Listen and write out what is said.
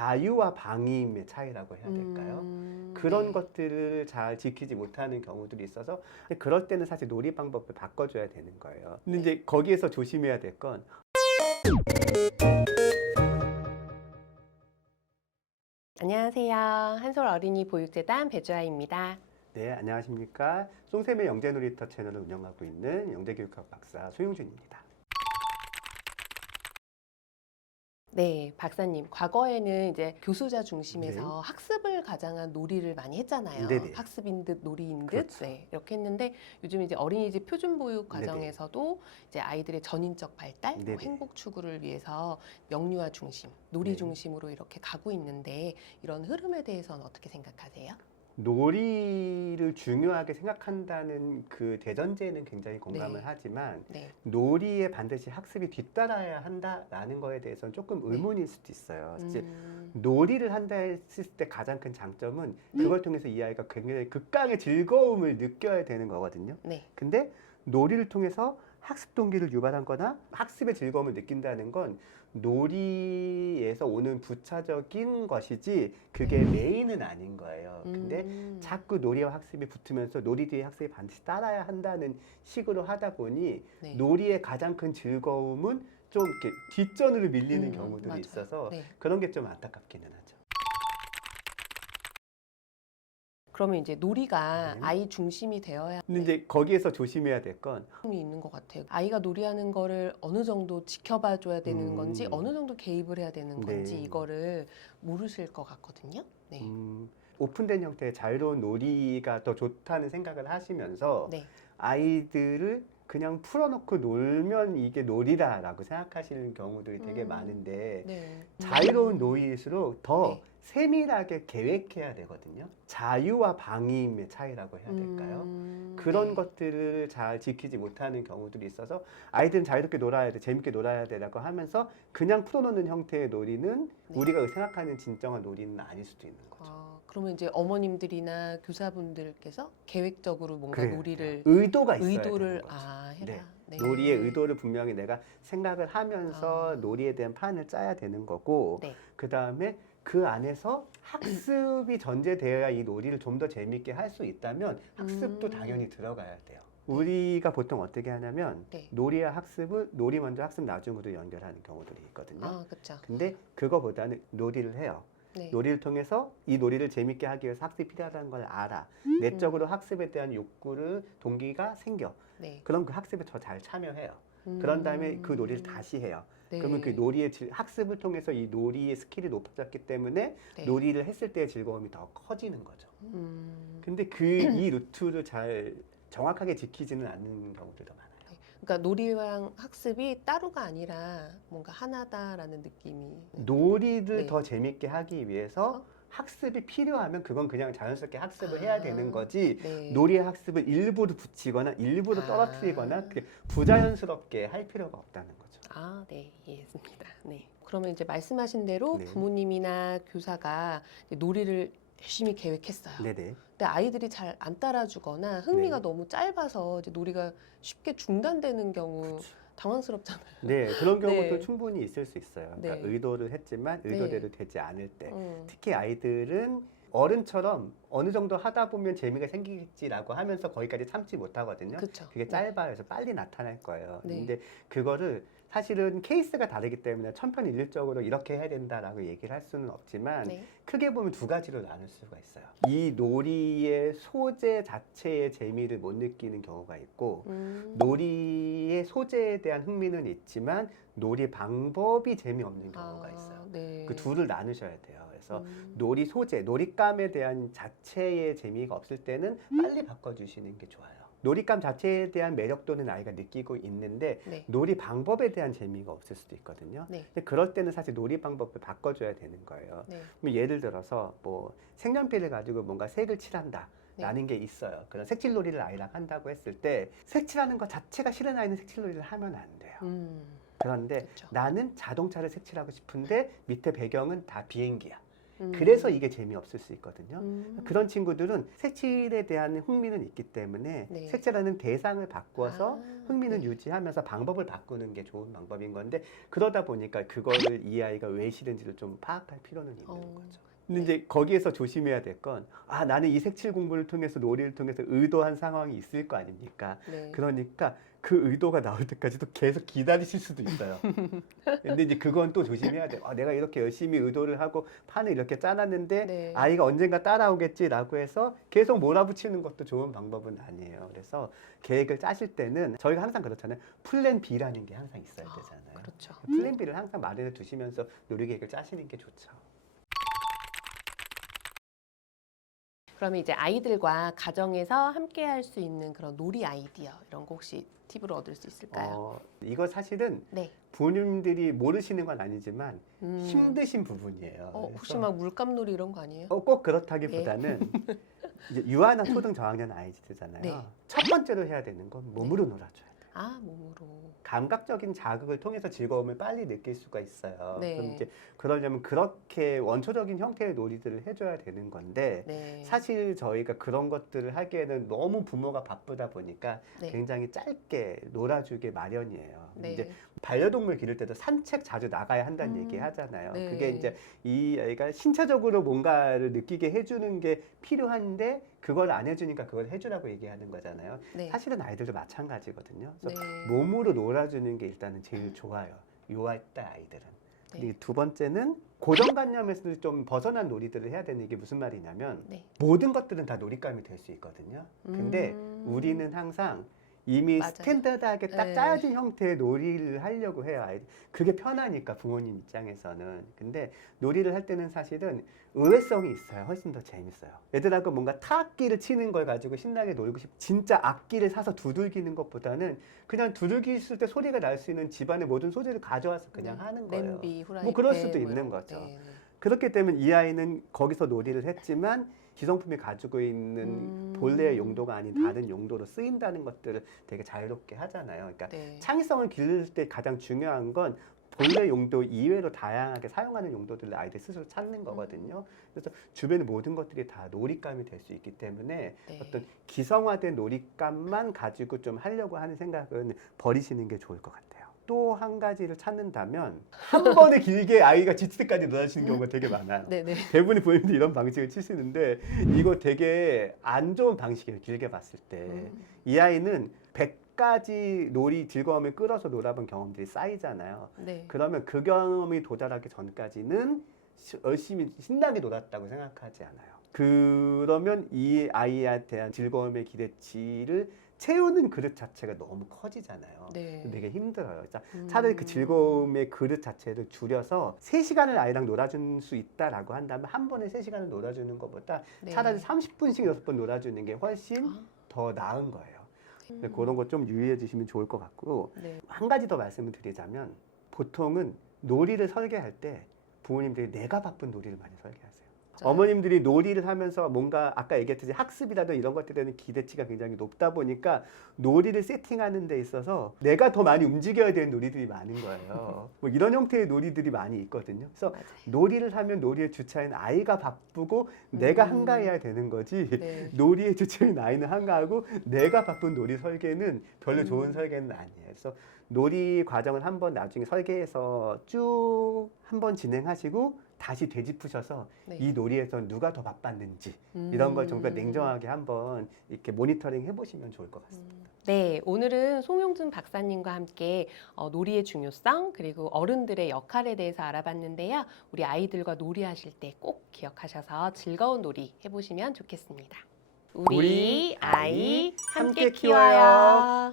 자유와 방임의 차이라고 해야 될까요? 그런 네. 것들을 잘 지키지 못하는 경우들이 있어서 그럴 때는 사실 놀이 방법을 바꿔줘야 되는 거예요. 근데 네. 이제 거기에서 조심해야 될 건 안녕하세요. 한솔 어린이 보육재단 배주아입니다. 네, 안녕하십니까. 송샘의 영재놀이터 채널을 운영하고 있는 영재교육학 박사 소용준입니다. 네, 박사님. 과거에는 이제 교수자 네. 중심에서 학습을 가장한 놀이를 많이 했잖아요. 네네. 학습인 듯 놀이인 듯. 그렇죠. 네, 이렇게 했는데 요즘 이제 어린이집 표준보육 네네. 과정에서도 이제 아이들의 전인적 발달, 뭐 네네. 행복 추구를 위해서 명료화 중심, 놀이 네. 중심으로 이렇게 가고 있는데 이런 흐름에 대해서는 어떻게 생각하세요? 놀이를 중요하게 생각한다는 그 대전제에는 굉장히 공감을 네. 하지만 네. 놀이에 반드시 학습이 뒤따라야 한다라는 거에 대해서는 조금 네. 의문일 수도 있어요. 사실 음, 놀이를 한다 했을 때 가장 큰 장점은 그걸 통해서 이 아이가 굉장히 극강의 즐거움을 느껴야 되는 거거든요. 네. 근데 놀이를 통해서 학습 동기를 유발하거나 학습의 즐거움을 느낀다는 건 놀이에서 오는 부차적인 것이지 그게 메인은 아닌 거예요. 근데 자꾸 놀이와 학습이 붙으면서 놀이 뒤에 학습이 반드시 따라야 한다는 식으로 하다 보니 네. 놀이의 가장 큰 즐거움은 좀 이렇게 뒷전으로 밀리는 맞아요. 경우들이 있어서 네. 그런 게 좀 안타깝기는 하죠. 그러면 이제 놀이가 네. 아이 중심이 되어야 근데 이제 거기에서 조심해야 될 건 이 있는 것 같아요. 아이가 놀이하는 거를 어느 정도 지켜봐 줘야 되는 건지 어느 정도 개입을 해야 되는 건지 네. 이거를 모르실 것 같거든요. 네. 오픈된 형태의 자유로운 놀이가 더 좋다는 생각을 하시면서 네. 아이들을 그냥 풀어놓고 놀면 이게 놀이다라고 생각하시는 경우들이 되게 음, 많은데 네. 자유로운 놀이일수록 더 네. 세밀하게 계획해야 되거든요. 자유와 방임의 차이라고 해야 될까요? 그런 네. 것들을 잘 지키지 못하는 경우들이 있어서 아이들은 자유롭게 놀아야 돼, 재밌게 놀아야 돼라고 하면서 그냥 풀어놓는 형태의 놀이는 네. 우리가 생각하는 진정한 놀이는 아닐 수도 있는 거죠. 그러면 이제 어머님들이나 교사분들께서 계획적으로 뭔가 그래야 놀이를 돼요. 의도가 있어야 되는 의도를 거죠. 해라. 네. 네. 놀이의 의도를 분명히 내가 생각을 하면서 아. 놀이에 대한 판을 짜야 되는 거고 네. 그 다음에 그 안에서 학습이 전제되어야 이 놀이를 좀 더 재밌게 할 수 있다면 학습도 당연히 들어가야 돼요. 우리가 보통 어떻게 하냐면 네. 놀이와 학습을 놀이 먼저 학습 나중으로 연결하는 경우들이 있거든요. 아, 그렇죠. 근데 그거보다는 놀이를 해요. 네. 놀이를 통해서 이 놀이를 재밌게 하기 위해서 학습이 필요하다는 걸 알아. 내적으로 학습에 대한 욕구를 동기가 생겨. 네. 그럼 그 학습에 더 잘 참여해요. 그런 다음에 그 놀이를 다시 해요. 네. 그러면 그 놀이의 학습을 통해서 이 놀이의 스킬이 높아졌기 때문에 네. 놀이를 했을 때의 즐거움이 더 커지는 거죠. 음. 근데 이 루트를 잘 정확하게 지키지는 않는 경우들도 많아요. 그러니까 놀이랑 학습이 따로가 아니라 뭔가 하나다라는 느낌이. 놀이를 네. 더 재밌게 하기 위해서 학습이 필요하면 그건 그냥 자연스럽게 학습을 해야 되는 거지 네. 놀이의 학습을 일부러 붙이거나 일부러 떨어뜨리거나 그게 부자연스럽게 할 필요가 없다는 거죠. 아, 네, 이해했습니다. 네. 그러면 이제 말씀하신 대로 네. 부모님이나 교사가 이제 놀이를 열심히 계획했어요. 네네. 근데 아이들이 잘 안 따라주거나 흥미가 네. 너무 짧아서 이제 놀이가 쉽게 중단되는 경우 당황스럽잖아요. 네, 그런 경우도 네. 충분히 있을 수 있어요. 그러니까 네. 의도를 했지만 의도대로 되지 않을 때. 음. 특히 아이들은 어른처럼 어느 정도 하다 보면 재미가 생기겠지라고 하면서 거기까지 참지 못하거든요. 그쵸. 그게 짧아요. 그래서 빨리 나타날 거예요. 네. 근데 그거를 사실은 케이스가 다르기 때문에 천편일률적으로 이렇게 해야 된다라고 얘기를 할 수는 없지만 네. 크게 보면 두 가지로 나눌 수가 있어요. 이 놀이의 소재 자체의 재미를 못 느끼는 경우가 있고 놀이의 소재에 대한 흥미는 있지만 놀이 방법이 재미없는 경우가 있어요. 네. 그 둘을 나누셔야 돼요. 그래서 놀이 소재, 놀잇감에 대한 자체의 재미가 없을 때는 빨리 바꿔주시는 게 좋아요. 놀잇감 자체에 대한 매력도는 아이가 느끼고 있는데 네. 놀이 방법에 대한 재미가 없을 수도 있거든요. 네. 근데 그럴 때는 사실 놀이 방법을 바꿔줘야 되는 거예요. 네. 그럼 예를 들어서 뭐 색연필을 가지고 뭔가 색을 칠한다. 라는 게 있어요. 그런 색칠놀이를 아이랑 한다고 했을 때 색칠하는 것 자체가 싫은 아이는 색칠놀이를 하면 안 돼요. 그런데 그쵸. 나는 자동차를 색칠하고 싶은데 밑에 배경은 다 비행기야. 그래서 이게 재미없을 수 있거든요. 음. 그런 친구들은 색칠에 대한 흥미는 있기 때문에 네. 색칠하는 대상을 바꾸어서 아, 흥미는 네. 유지하면서 방법을 바꾸는 게 좋은 방법인 건데 그러다 보니까 그거를 이 아이가 왜 싫은지를 좀 파악할 필요는 있는 거죠. 근데 이제 거기에서 조심해야 될 건 나는 이 색칠 공부를 통해서 놀이를 통해서 의도한 상황이 있을 거 아닙니까? 네. 그러니까 그 의도가 나올 때까지도 계속 기다리실 수도 있어요. 근데 이제 그건 또 조심해야 돼요. 내가 이렇게 열심히 의도를 하고 판을 이렇게 짜놨는데 네. 아이가 언젠가 따라오겠지라고 해서 계속 몰아붙이는 것도 좋은 방법은 아니에요. 그래서 계획을 짜실 때는 저희가 항상 그렇잖아요. 플랜 B라는 게 항상 있어야 되잖아요. 그렇죠. 플랜 B를 항상 마련해 두시면서 놀이 계획을 짜시는 게 좋죠. 그러면 이제 아이들과 가정에서 함께 할 수 있는 그런 놀이 아이디어 이런 거 혹시 팁으로 얻을 수 있을까요? 이거 사실은 네. 부모님들이 모르시는 건 아니지만 음. 힘드신 부분이에요. 혹시 그래서 막 물감놀이 이런 거 아니에요? 꼭 그렇다기보다는 이제 유아나 초등 저학년 아이들잖아요. 네. 첫 번째로 해야 되는 건 몸으로 놀아줘요. 몸으로. 감각적인 자극을 통해서 즐거움을 빨리 느낄 수가 있어요. 네. 그럼 이제 그러려면 그렇게 원초적인 형태의 놀이들을 해줘야 되는 건데 네. 사실 저희가 그런 것들을 하기에는 너무 부모가 바쁘다 보니까 네. 굉장히 짧게 놀아주게 마련이에요. 네. 이제 반려동물 기를 때도 산책 자주 나가야 한다는 얘기 음. 하잖아요. 네. 그게 이제 이 아이가 신체적으로 뭔가를 느끼게 해주는 게 필요한데 그걸 안 해주니까 그걸 해주라고 얘기하는 거잖아요. 네. 사실은 아이들도 마찬가지거든요. 그래서 네. 몸으로 놀아주는 게 일단은 제일 좋아요. 요할 때 아이들은. 네. 그리고 두 번째는 고정관념에서 좀 벗어난 놀이들을 해야 되는 게 무슨 말이냐면 네. 모든 것들은 다 놀잇감이 될 수 있거든요. 근데 우리는 항상 이미 맞아요. 스탠다드하게 딱 네. 짜여진 형태의 놀이를 하려고 해요. 아이들. 그게 편하니까 부모님 입장에서는. 근데 놀이를 할 때는 사실은 의외성이 있어요. 훨씬 더 재밌어요. 애들하고 뭔가 타악기를 치는 걸 가지고 신나게 놀고 진짜 악기를 사서 두들기는 것보다는 그냥 두들기 있을 때 소리가 날 수 있는 집안의 모든 소재를 가져와서 그냥 하는 거예요. 냄비, 후라이팬 뭐 그럴 수도 뭐 있는 이런 거. 거죠. 네, 네. 그렇기 때문에 이 아이는 거기서 놀이를 했지만 기성품이 가지고 있는 본래의 용도가 아닌 다른 용도로 쓰인다는 것들을 되게 자유롭게 하잖아요. 그러니까 네. 창의성을 기를 때 가장 중요한 건 본래 용도 이외로 다양하게 사용하는 용도들을 아이들 스스로 찾는 거거든요. 그래서 주변의 모든 것들이 다 놀잇감이 될 수 있기 때문에 네. 어떤 기성화된 놀잇감만 가지고 좀 하려고 하는 생각은 버리시는 게 좋을 것 같아요. 또 한 가지를 찾는다면 한 번에 길게 아이가 지칠 때까지 놀아주시는 경우가 되게 많아요. 네네. 대부분의 부모님들이 이런 방식을 치시는데 이거 되게 안 좋은 방식이에요. 길게 봤을 때. 이 아이는 100가지 놀이 즐거움을 끌어서 놀아본 경험들이 쌓이잖아요. 네. 그러면 그 경험이 도달하기 전까지는 열심히 신나게 놀았다고 생각하지 않아요. 그러면 이 아이에 대한 즐거움의 기대치를 채우는 그릇 자체가 너무 커지잖아요. 네. 되게 힘들어요. 자, 차라리 그 즐거움의 그릇 자체를 줄여서 3시간을 아이랑 놀아줄 수 있다라고 한다면 한 번에 3시간을 놀아주는 것보다 네. 차라리 30분씩 6번 놀아주는 게 훨씬 더 나은 거예요. 그런 거 좀 유의해 주시면 좋을 것 같고 네. 한 가지 더 말씀을 드리자면 보통은 놀이를 설계할 때 부모님들이 내가 바쁜 놀이를 많이 설계하세요. 어머님들이 놀이를 하면서 뭔가 아까 얘기했듯이 학습이라든 이런 것들에 대한 기대치가 굉장히 높다 보니까 놀이를 세팅하는 데 있어서 내가 더 많이 움직여야 되는 놀이들이 많은 거예요. 뭐 이런 형태의 놀이들이 많이 있거든요. 그래서 맞아요. 놀이를 하면 놀이의 주체인 아이가 바쁘고 내가 한가해야 되는 거지. 네. 놀이의 주체인 아이는 한가하고 내가 바쁜 놀이 설계는 별로 좋은 설계는 아니에요. 그래서 놀이 과정을 한번 나중에 설계해서 쭉 한번 진행하시고 다시 되짚으셔서 네. 이 놀이에서 누가 더 바빴는지 이런 걸 정말 냉정하게 한번 이렇게 모니터링 해보시면 좋을 것 같습니다. 네, 오늘은 송용준 박사님과 함께 놀이의 중요성 그리고 어른들의 역할에 대해서 알아봤는데요. 우리 아이들과 놀이하실 때 꼭 기억하셔서 즐거운 놀이 해보시면 좋겠습니다. 우리 아이 함께 키워요.